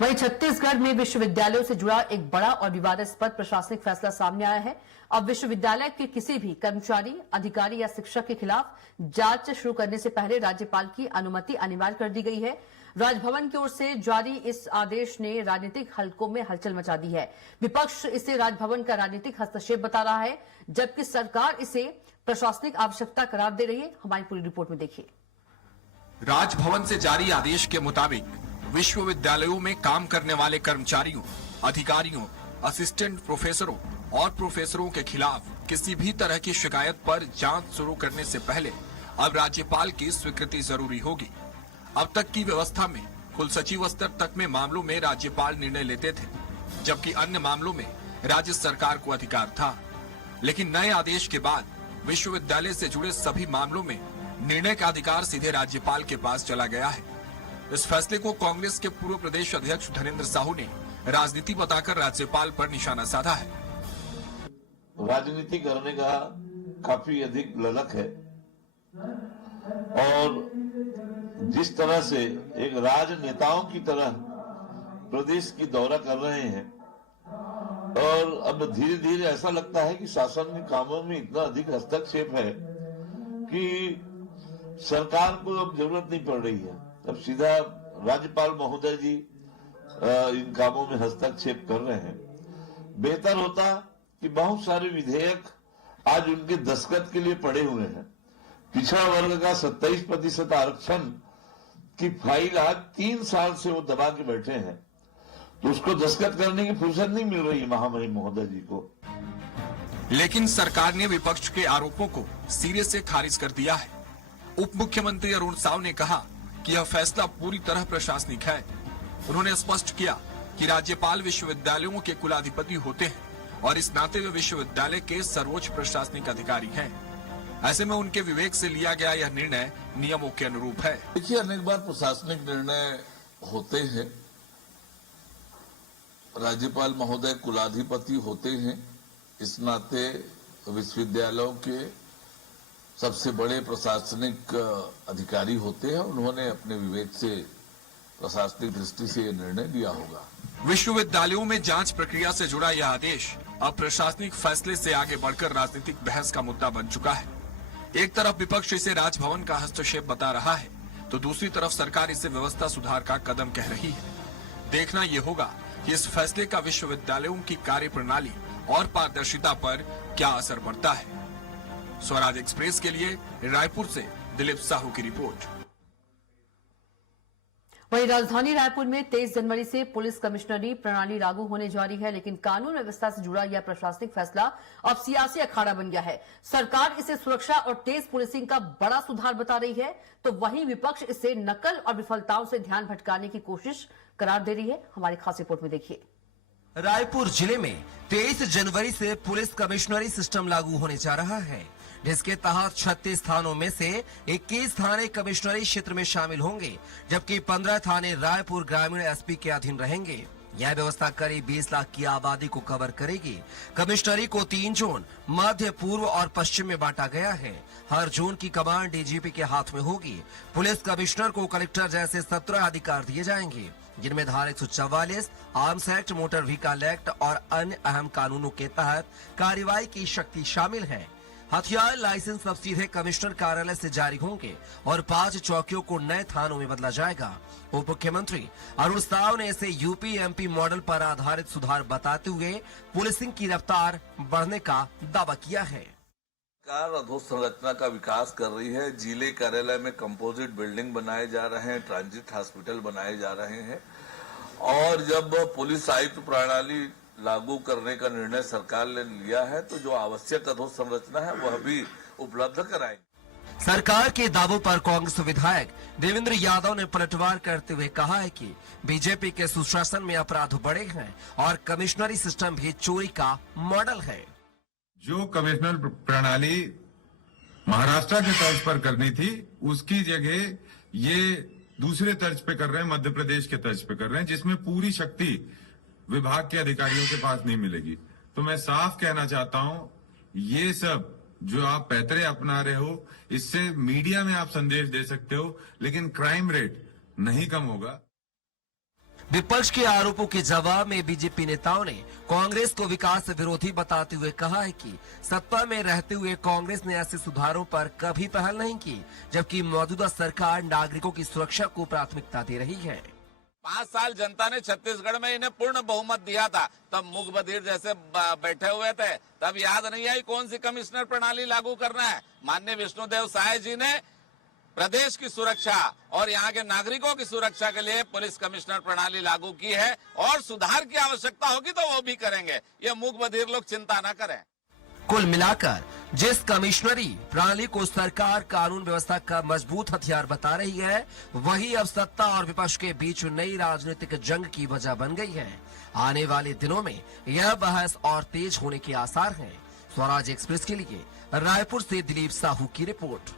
वहीं छत्तीसगढ़ में विश्वविद्यालयों से जुड़ा एक बड़ा और विवादास्पद प्रशासनिक फैसला सामने आया है। अब विश्वविद्यालय के किसी भी कर्मचारी, अधिकारी या शिक्षक के खिलाफ जांच शुरू करने से पहले राज्यपाल की अनुमति अनिवार्य कर दी गई है। राजभवन की ओर से जारी इस आदेश ने राजनीतिक हलकों में हलचल मचा दी है। विपक्ष इसे राजभवन का राजनीतिक हस्तक्षेप बता रहा है, जबकि सरकार इसे प्रशासनिक आवश्यकता करार दे रही है। हमारी पूरी रिपोर्ट में देखिए। राजभवन से जारी आदेश के मुताबिक विश्वविद्यालयों में काम करने वाले कर्मचारियों, अधिकारियों, असिस्टेंट प्रोफेसरों और प्रोफेसरों के खिलाफ किसी भी तरह की शिकायत पर जांच शुरू करने से पहले अब राज्यपाल की स्वीकृति जरूरी होगी। अब तक की व्यवस्था में कुल सचिव स्तर तक में मामलों में राज्यपाल निर्णय लेते थे, जबकि अन्य मामलों में राज्य सरकार को अधिकार था। लेकिन नए आदेश के बाद विश्वविद्यालय से जुड़े सभी मामलों में निर्णय का अधिकार सीधे राज्यपाल के पास चला गया है। इस फैसले को कांग्रेस के पूर्व प्रदेश अध्यक्ष धनेंद्र साहू ने राजनीति बताकर राज्यपाल पर निशाना साधा है। राजनीति करने का काफी अधिक ललक है और जिस तरह से एक राजनेताओं की तरह प्रदेश की दौरा कर रहे हैं और अब धीरे धीरे ऐसा लगता है कि शासन के कामों में इतना अधिक हस्तक्षेप है कि सरकार को अब जरूरत नहीं पड़ रही है। अब सीधा राज्यपाल महोदय जी इन कामों में हस्तक्षेप कर रहे हैं। बेहतर होता कि बहुत सारे विधेयक आज उनके दस्तखत के लिए पड़े हुए हैं। पिछड़ा वर्ग का 27% आरक्षण की फाइल आज 3 साल से वो दबा के बैठे हैं, तो उसको दस्तखत करने की फुर्सत नहीं मिल रही महामहिम महोदय जी को। लेकिन सरकार ने विपक्ष के आरोपों को सिरे से खारिज कर दिया है। उप मुख्यमंत्री अरुण साव ने कहा कि यह फैसला पूरी तरह प्रशासनिक है। उन्होंने स्पष्ट किया कि राज्यपाल विश्वविद्यालयों के कुलाधिपति होते हैं और इस नाते वे विश्वविद्यालय के सर्वोच्च प्रशासनिक अधिकारी हैं। ऐसे में उनके विवेक से लिया गया यह निर्णय नियमों के अनुरूप है। देखिए, अनेक बार प्रशासनिक निर्णय होते हैं। राज्यपाल महोदय कुलाधिपति होते हैं, इस नाते विश्वविद्यालयों के सबसे बड़े प्रशासनिक अधिकारी होते हैं। उन्होंने अपने विवेक से प्रशासनिक दृष्टि से यह निर्णय लिया होगा। विश्वविद्यालयों में जांच प्रक्रिया से जुड़ा यह आदेश अब प्रशासनिक फैसले से आगे बढ़कर राजनीतिक बहस का मुद्दा बन चुका है। एक तरफ विपक्ष इसे राजभवन का हस्तक्षेप बता रहा है, तो दूसरी तरफ सरकार इसे व्यवस्था सुधार का कदम कह रही है। देखना यह होगा कि इस फैसले का विश्वविद्यालयों की कार्यप्रणाली और पारदर्शिता पर क्या असर पड़ता है। स्वराज एक्सप्रेस के लिए रायपुर से दिलीप साहू की रिपोर्ट। वहीं राजधानी रायपुर में 23 जनवरी से पुलिस कमिश्नरी प्रणाली लागू होने जा रही है, लेकिन कानून व्यवस्था से जुड़ा यह प्रशासनिक फैसला अब सियासी अखाड़ा बन गया है। सरकार इसे सुरक्षा और तेज पुलिसिंग का बड़ा सुधार बता रही है, तो वहीं विपक्ष इसे नकल और विफलताओं से ध्यान भटकाने की कोशिश करार दे रही है। हमारी खास रिपोर्ट में देखिए। रायपुर जिले में 23 जनवरी से पुलिस कमिश्नरी सिस्टम लागू होने जा रहा है, जिसके तहत 36 थानों में से 21 थाने कमिश्नरी क्षेत्र में शामिल होंगे, जबकि 15 थाने रायपुर ग्रामीण एसपी के अधीन रहेंगे। यह व्यवस्था करीब 20 लाख की आबादी को कवर करेगी। कमिश्नरी को 3 जोन मध्य, पूर्व और पश्चिम में बांटा गया है। हर जोन की कमांड डीजीपी के हाथ में होगी। पुलिस कमिश्नर को कलेक्टर जैसे 17 अधिकार दिए जाएंगे, जिनमें धारा 144, arms act, motor vehicle act और अन्य अहम कानूनों के तहत कार्रवाई की शक्ति शामिल है। हथियार लाइसेंस अब सीधे कमिश्नर कार्यालय से जारी होंगे और 5 चौकियों को नए थानों में बदला जाएगा। उप मुख्यमंत्री अरुण साव ने इसे यूपी एमपी मॉडल पर आधारित सुधार बताते हुए पुलिसिंग की रफ्तार बढ़ने का दावा किया है। सरकार अधोसंरचना का विकास कर रही है। जिले कार्यालय में कंपोजिट बिल्डिंग बनाए जा रहे हैं, ट्रांजिट हॉस्पिटल बनाए जा रहे हैं और जब पुलिस आयुक्त प्रणाली लागू करने का निर्णय सरकार ने लिया है, तो जो आवश्यक अधोसंरचना है वह भी उपलब्ध कराएंगे। सरकार के दावों पर कांग्रेस विधायक देवेंद्र यादव ने पलटवार करते हुए कहा है कि बीजेपी के सुशासन में अपराध बढ़े हैं और कमिश्नरी सिस्टम भी चोरी का मॉडल है। जो कमिश्नर प्रणाली महाराष्ट्र के तर्ज पर करनी थी, उसकी जगह ये दूसरे तर्ज पे कर रहे हैं, मध्य प्रदेश के तर्ज पे कर रहे हैं, जिसमें पूरी शक्ति विभाग के अधिकारियों के पास नहीं मिलेगी। तो मैं साफ कहना चाहता हूं, ये सब जो आप पैतरे अपना रहे हो, इससे मीडिया में आप संदेश दे सकते हो, लेकिन क्राइम रेट नहीं कम होगा। विपक्ष के आरोपों के जवाब में बीजेपी नेताओं ने कांग्रेस को विकास विरोधी बताते हुए कहा है कि सत्ता में रहते हुए कांग्रेस ने ऐसे सुधारों पर कभी पहल नहीं की, जबकि मौजूदा सरकार नागरिकों की सुरक्षा को प्राथमिकता दे रही है। 5 साल जनता ने छत्तीसगढ़ में इन्हें पूर्ण बहुमत दिया था, तब मूक बधिर जैसे बैठे हुए थे, तब याद नहीं आई कौन सी कमिश्नर प्रणाली लागू करना है। माननीय विष्णुदेव साय जी ने प्रदेश की सुरक्षा और यहाँ के नागरिकों की सुरक्षा के लिए पुलिस कमिश्नर प्रणाली लागू की है और सुधार की आवश्यकता होगी तो वो भी करेंगे। ये मूक बधिर लोग चिंता न करें। कुल मिलाकर जिस कमिश्नरी प्रणाली को सरकार कानून व्यवस्था का मजबूत हथियार बता रही है, वही अब सत्ता और विपक्ष के बीच नई राजनीतिक जंग की वजह बन गई है। आने वाले दिनों में यह बहस और तेज होने के आसार हैं। स्वराज एक्सप्रेस के लिए रायपुर से दिलीप साहू की रिपोर्ट।